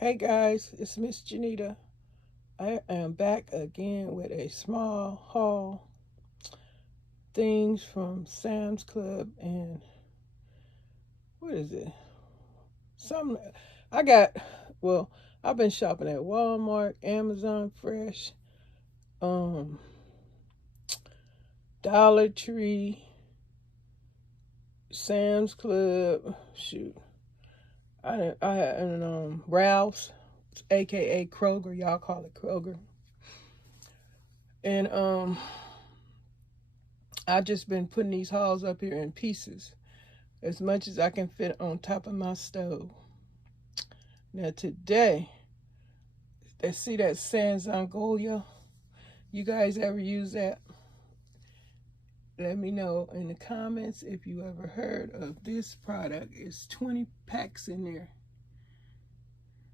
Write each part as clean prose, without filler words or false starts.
Hey guys, it's Miss JENITA. I am back again with a small haul. Things from Sam's Club and what is it? Some I got. Well, I've been shopping at Walmart, Amazon Fresh, um, Dollar Tree, Sam's Club. Shoot, I had Ralph's, aka Kroger. Y'all call it Kroger, and I just been putting these hauls up here in pieces, as much as I can fit on top of my stove. Now today, let's see that Sanzangolia. You guys ever use that? Let me know in the comments if you ever heard of this product. It's 20 packs in there.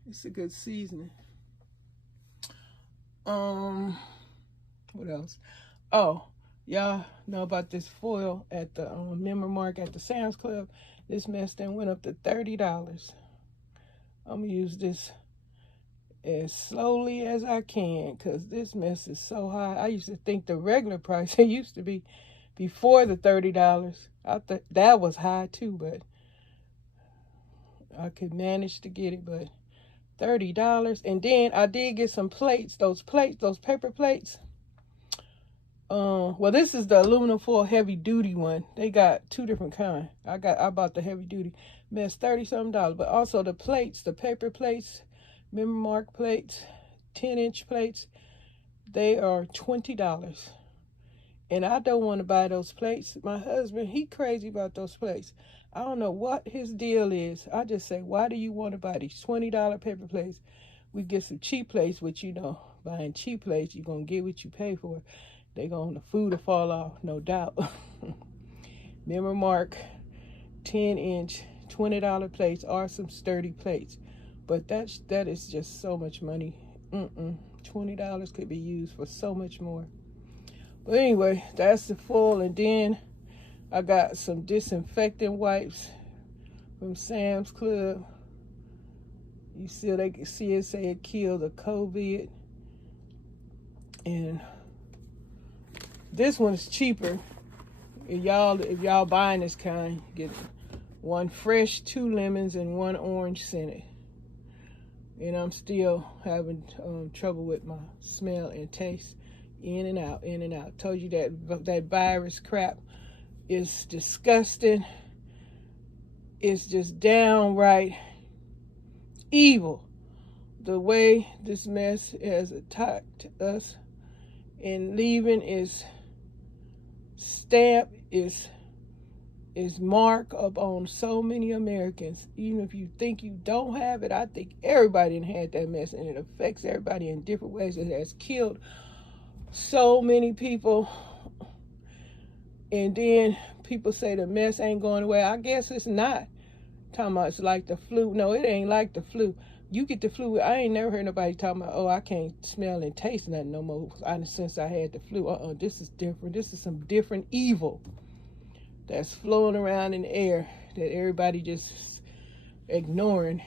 It's a good seasoning. What else? Oh, y'all know about this foil at the Memory Mark at the Sam's Club. This mess then went up to $30. I'm gonna use this as slowly as I can because this mess is so high. I used to think the regular price it used to be before the $30. I thought that was high too, but I could manage to get it. But $30, and then I did get some plates. Those paper plates. Well, this is the aluminum foil heavy duty one. They got two different kinds. I bought the heavy duty. Mess $30-something, but also the plates, the paper plates, Memory Mark plates, 10-inch plates. They are $20, and I don't want to buy those plates. My husband, he crazy about those plates. I don't know what his deal is. I just say, why do you want to buy these $20 paper plates? We get some cheap plates, which buying cheap plates, you're gonna get what you pay for. The food will fall off, no doubt. Memory Mark 10-inch $20 plates are some sturdy plates, but that is just so much money. $20 could be used for so much more. But anyway, that's the full. And then I got some disinfectant wipes from Sam's Club. You see, they can see it say it killed the COVID. And this one's cheaper. If y'all buying this kind, get one fresh, 2 lemons, and 1 orange scented. And I'm still having trouble with my smell and taste. In and out, in and out. Told you that virus crap is disgusting. It's just downright evil. The way this mess has attacked us, and leaving its stamp is mark up on so many Americans. Even if you think you don't have it, I think everybody had that mess, and it affects everybody in different ways. It has killed so many people. And then people say the mess ain't going away. I guess it's not. Talking about it's like the flu. No, it ain't like the flu. You get the flu. I ain't never heard nobody talking about, oh, I can't smell and taste nothing no more since I had the flu. This is different. This is some different evil that's flowing around in the air that everybody just ignoring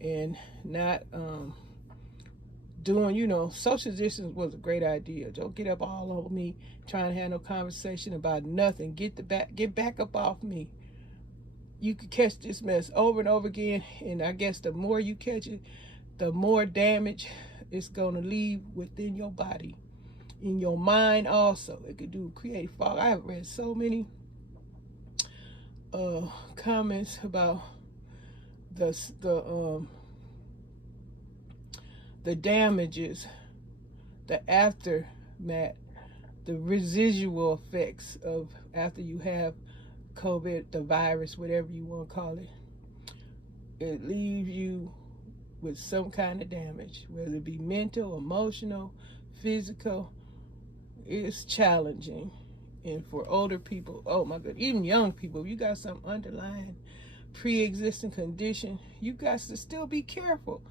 and not doing. Social distance was a great idea. Don't get up all over me trying to have no conversation about nothing. Get back up off me. You could catch this mess over and over again, and I guess the more you catch it, the more damage it's gonna leave within your body, in your mind also. It could create fog. I have read so many comments about the damages, the aftermath, the residual effects of after you have COVID, the virus, whatever you want to call it. It leaves you with some kind of damage, whether it be mental, emotional, physical. It's challenging. And for older people, oh my God, even young people, if you got some underlying pre-existing condition, you got to still be careful.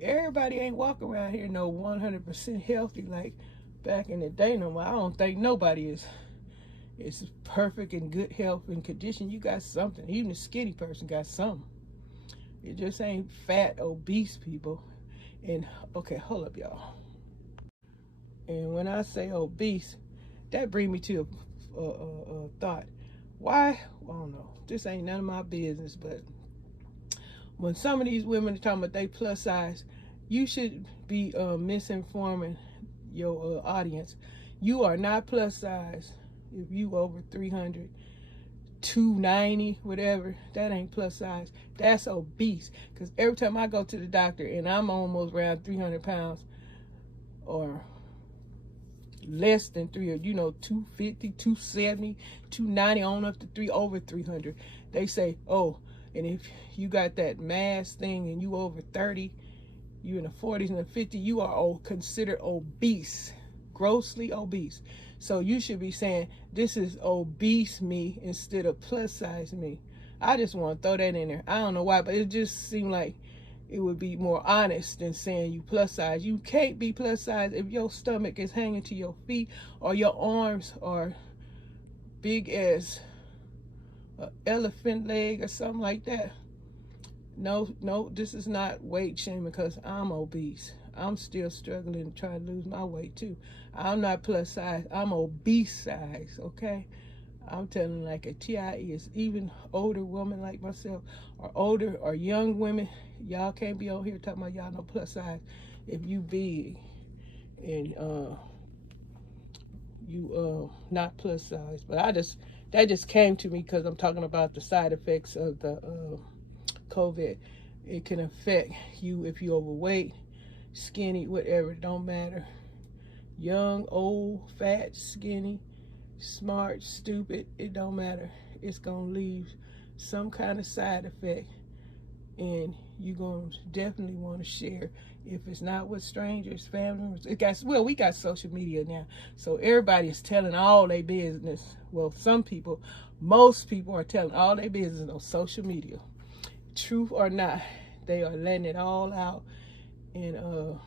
Everybody ain't walking around here 100% healthy like back in the day no more. I don't think nobody is perfect in good health and condition. You got something. Even a skinny person got something. It just ain't fat, obese people. And okay, hold up, y'all. And when I say obese, that brings me to a thought. Why? I don't know. This ain't none of my business, but when some of these women are talking about they plus size, you should be misinforming your audience. You are not plus size if you over 300, 290, whatever. That ain't plus size. That's obese. Because every time I go to the doctor and I'm almost around 300 pounds or less than 300, 250, 270, 290, on up to over 300, they say, oh, and if you got that mass thing and you over 30, you in the 40s and the 50s, you are considered obese, grossly obese. So you should be saying, this is obese me instead of plus size me. I just want to throw that in there. I don't know why, but it just seemed like it would be more honest than saying you plus size. You can't be plus size if your stomach is hanging to your feet or your arms are big as an elephant leg or something like that. No, this is not weight shaming because I'm obese. I'm still struggling to try to lose my weight too. I'm not plus size. I'm obese size, okay? I'm telling like a TIE is even older women like myself or older or young women. Y'all can't be on here talking about y'all no plus size if you big and you not plus size. But that just came to me because I'm talking about the side effects of the COVID. It can affect you if you're overweight, skinny, whatever, it don't matter. Young, old, fat, skinny, smart, stupid, it don't matter. It's gonna leave some kind of side effect, and you're gonna definitely want to share. If it's not with strangers, family, we got social media now, so everybody is telling all their business. Well, most people are telling all their business on social media. Truth or not, they are letting it all out. And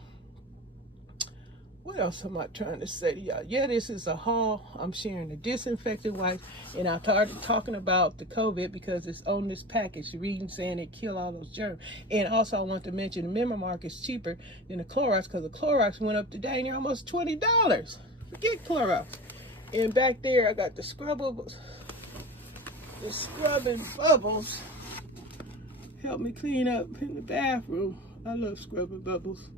what else am I trying to say to y'all? Yeah, this is a haul. I'm sharing the disinfectant wipes, and I started talking about the COVID because it's on this package, reading saying it kill all those germs. And also I want to mention the Memory Mark is cheaper than the Clorox because the Clorox went up today near almost $20. Forget Clorox. And back there I got the scrubbables, the scrubbing bubbles. Help me clean up in the bathroom. I love scrubbing bubbles.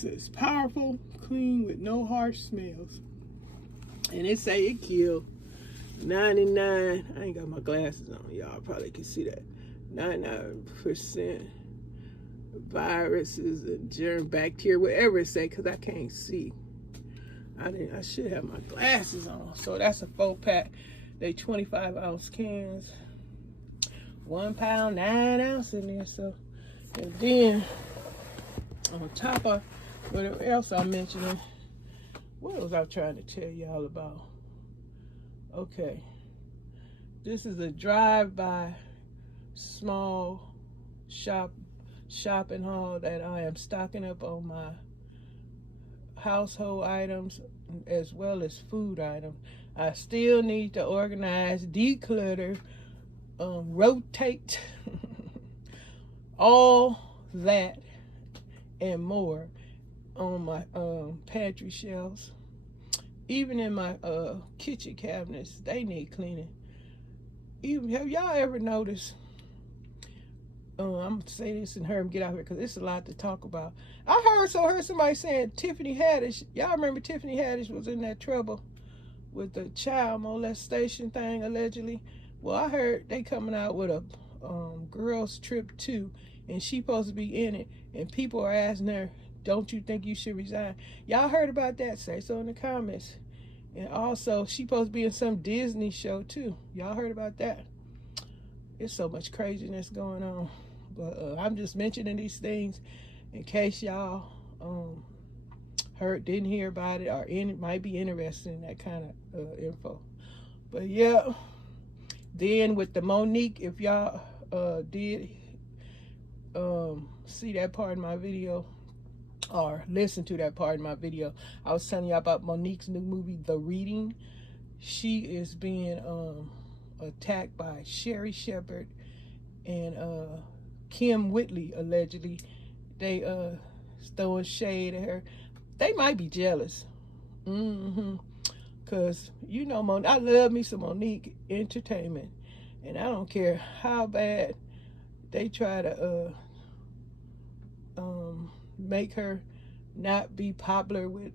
It's powerful, clean with no harsh smells. And it say it kill 99, I ain't got my glasses on, y'all probably can see that. 99% viruses and germ, bacteria, whatever it say, because I can't see. I should have my glasses on. So that's a 4-pack. They 25-ounce cans. 1 pound, 9 ounces in there. So, and then on top of whatever else I'm mentioning, what was I trying to tell y'all about? Okay, this is a drive-by small shopping haul that I am stocking up on my household items as well as food items. I still need to organize, declutter, rotate, all that and more on my pantry shelves. Even in my kitchen cabinets, they need cleaning. Even, have y'all ever noticed, I'm gonna say this and hurry and get out here because it's a lot to talk about. I heard somebody saying Tiffany Haddish, y'all remember Tiffany Haddish was in that trouble with the child molestation thing allegedly? Well, I heard they coming out with a girls trip 2, and she supposed to be in it, and people are asking her, don't you think you should resign? Y'all heard about that? Say so in the comments. And also, she supposed to be in some Disney show too. Y'all heard about that? It's so much craziness going on. But I'm just mentioning these things in case y'all didn't hear about it, or might be interested in that kind of info. But yeah, then with the Monique, if y'all did see that part of my video or listen to that part of my video, I was telling y'all about Monique's new movie, The Reading. She is being attacked by Sherry Shepherd and Kim Whitley, allegedly, they throwing shade at her. They might be jealous. Because, you know, I love me some Monique entertainment. And I don't care how bad they try to make her not be popular with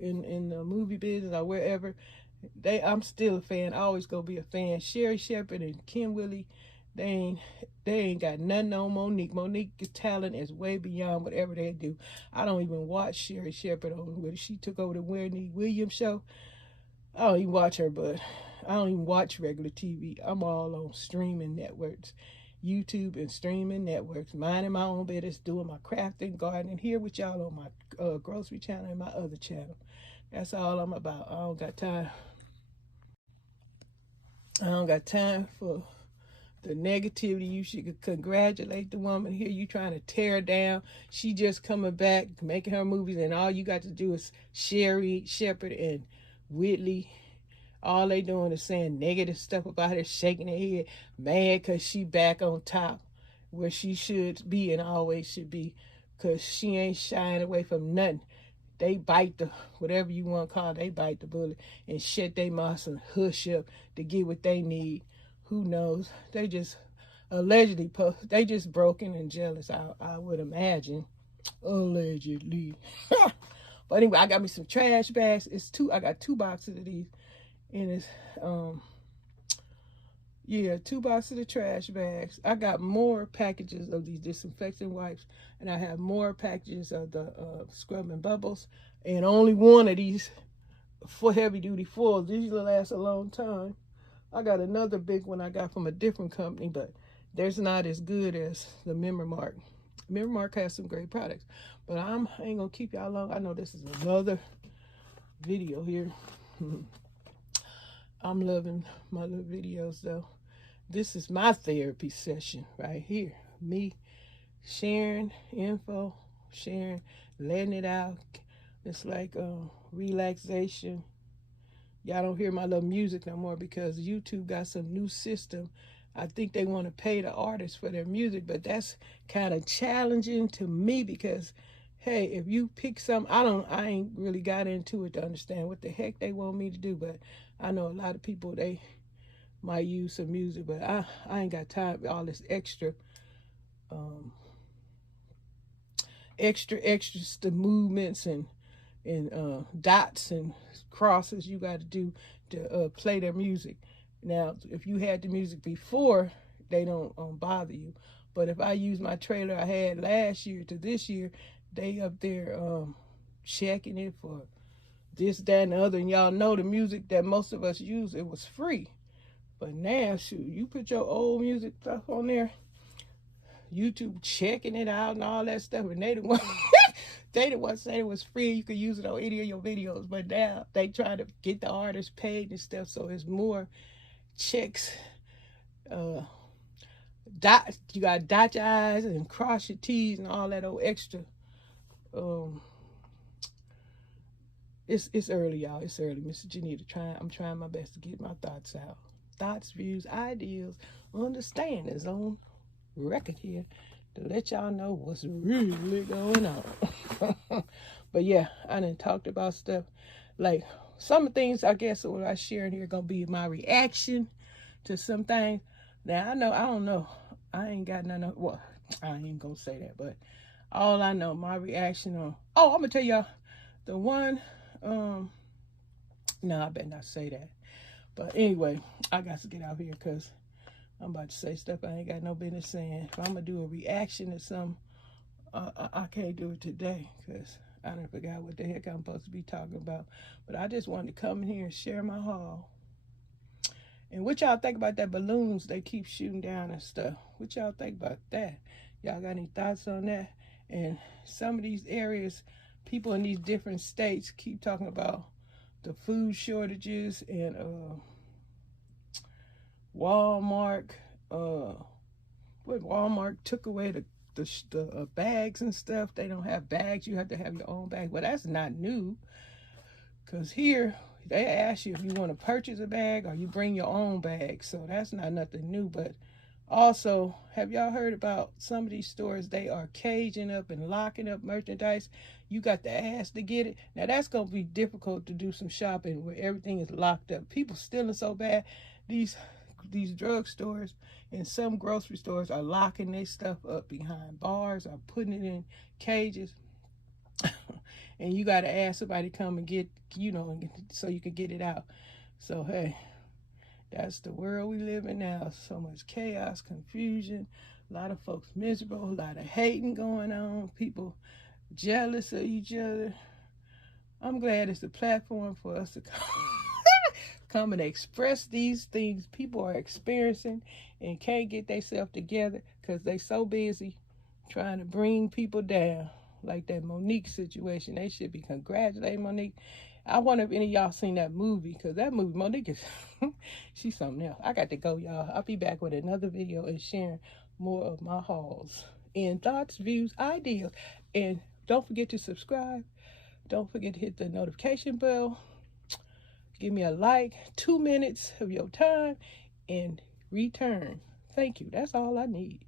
in the movie business or wherever. I'm still a fan. I always gonna be a fan. Sherry Shepherd and Kim Willie, they ain't got nothing on Monique. Monique's talent is way beyond whatever they do. I don't even watch Sherry Shepherd on when she took over the Whitney Williams show. I don't even watch her, but I don't even watch regular TV. I'm all on streaming networks, YouTube and streaming networks, minding my own business, doing my crafting, gardening, here with y'all on my grocery channel and my other channel. That's all I'm about. I don't got time. I don't got time for the negativity. You should congratulate the woman. Here you trying to tear her down. She just coming back, making her movies, and all you got to do is Sherry Shepherd and Whitley. All they doing is saying negative stuff about her, shaking her head, mad because she back on top where she should be and always should be, because she ain't shying away from nothing. They bite the, whatever you want to call it, they bite the bullet and shut their mouths and hush up to get what they need. Who knows? They just allegedly, they just broken and jealous, I would imagine. Allegedly. But anyway, I got me some trash bags. I got 2 boxes of these. And it's, yeah, 2 boxes of trash bags. I got more packages of these disinfectant wipes, and I have more packages of the scrubbing bubbles, and only one of these for heavy duty foils. These will last a long time. I got another big one I got from a different company, but there's not as good as the Memory Mark. Memory Mark has some great products, but I ain't gonna keep y'all long. I know this is another video here. I'm loving my little videos though. This is my therapy session right here. Me sharing info, sharing, letting it out. It's like relaxation. Y'all don't hear my little music no more because YouTube got some new system. I think they want to pay the artists for their music, but that's kind of challenging to me because, hey, if you pick something, I ain't really got into it to understand what the heck they want me to do, but I know a lot of people, they might use some music, but I ain't got time for all this extra the movements and dots and crosses you got to do to play their music. Now, if you had the music before, they don't bother you. But if I use my trailer I had last year to this year, they up there checking it for this, that, and the other. And y'all know the music that most of us use, it was free. But now, shoot, you put your old music stuff on there, YouTube checking it out and all that stuff, and they the one they the one saying it was free, you could use it on any of your videos. But now they try to get the artists paid and stuff, so it's more checks. You gotta dot your I's and cross your T's and all that old extra. It's early, y'all. It's early. Mr. JENITA, I'm trying my best to get my thoughts out. Thoughts, views, ideas, understandings on record here to let y'all know what's really going on. But yeah, I done talked about stuff. Like some things, I guess, what I share in here gonna be my reaction to some things. Now, I don't know. I ain't got none of, well, I ain't gonna say that, but all I know, my reaction on, I'm gonna tell y'all, the one, no, I better not say that. But anyway, I got to get out here because I'm about to say stuff I ain't got no business saying. If I'm going to do a reaction to something, I can't do it today because I done forgot what the heck I'm supposed to be talking about. But I just wanted to come in here and share my haul. And what y'all think about that balloons they keep shooting down and stuff? What y'all think about that? Y'all got any thoughts on that? And some of these areas, people in these different states keep talking about the food shortages and Walmart. Walmart took away the bags and stuff. They don't have bags. You have to have your own bag. Well, that's not new. Because here, they ask you if you want to purchase a bag or you bring your own bag. So that's not nothing new. But Also, have y'all heard about some of these stores? They are caging up and locking up merchandise. You got to ask to get it. Now that's gonna be difficult to do some shopping where everything is locked up. People stealing so bad. These drug stores and some grocery stores are locking their stuff up behind bars or putting it in cages. And you got to ask somebody to come and get, so you can get it out. So hey, that's the world we live in now. So much chaos, confusion, a lot of folks miserable, a lot of hating going on, people jealous of each other. I'm glad it's a platform for us to come and express these things people are experiencing and can't get themselves together because they so busy trying to bring people down. Like that Monique situation. They should be congratulating Monique. I wonder if any of y'all seen that movie, because that movie, Monique is, she's something else. I got to go, y'all. I'll be back with another video and sharing more of my hauls and thoughts, views, ideas. And don't forget to subscribe. Don't forget to hit the notification bell. Give me a like, 2 minutes of your time, and return. Thank you. That's all I need.